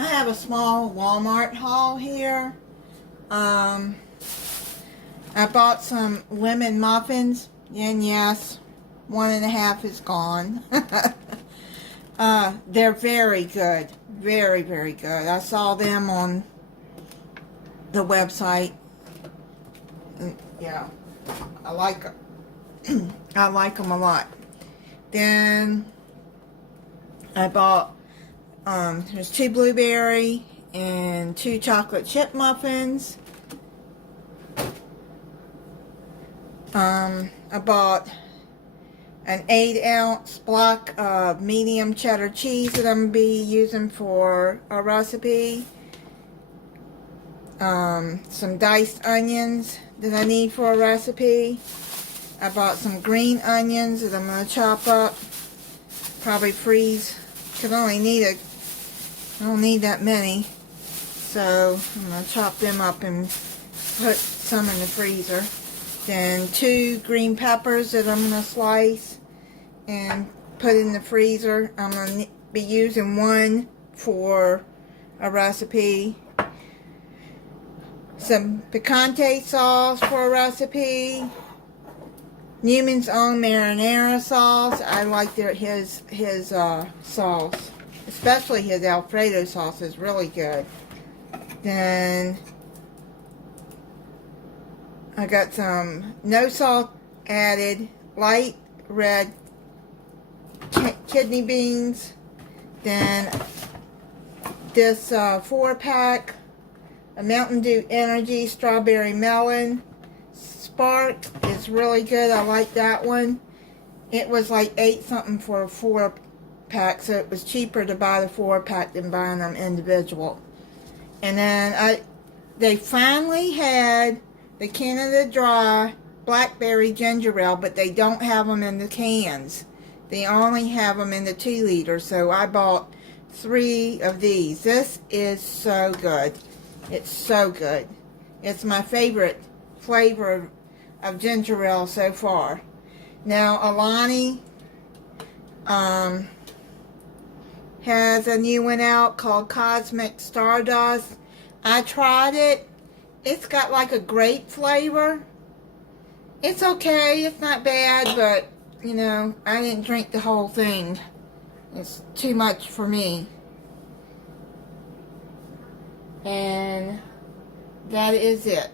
I have a small Walmart haul here. I bought some lemon muffins, and yes, 1.5 is gone. They're very good. Very, very good. I saw them on the website. And yeah, I like them. I like them a lot. Then I bought there's 2 blueberry and 2 chocolate chip muffins. I bought an 8-ounce block of medium cheddar cheese that I'm going to be using for a recipe. Some diced onions that I need for a recipe. I bought some green onions that I'm going to chop up. Probably freeze. Because I don't need that many. So I'm going to chop them up and put some in the freezer. Then 2 green peppers that I'm going to slice and put in the freezer. I'm going to be using 1 for a recipe. Some picante sauce for a recipe. Newman's Own marinara sauce. I like his sauce. Especially his Alfredo sauce is really good. Then I got some no salt added light red kidney beans. Then this 4-pack a Mountain Dew Energy Strawberry Melon Spark is really good. I like that one. It was like 8 something for a 4-pack, so it was cheaper to buy the 4-pack than buying them individual. And then they finally had the Canada Dry Blackberry Ginger Ale, but they don't have them in the cans. They only have them in the 2 liter, so I bought 3 of these. This is so good. It's so good. It's my favorite flavor of ginger ale so far. Now, Alani has a new one out called Cosmic Stardust. I tried it. It's got like a grape flavor. It's okay. It's not bad, but, you know, I didn't drink the whole thing. It's too much for me. And that is it.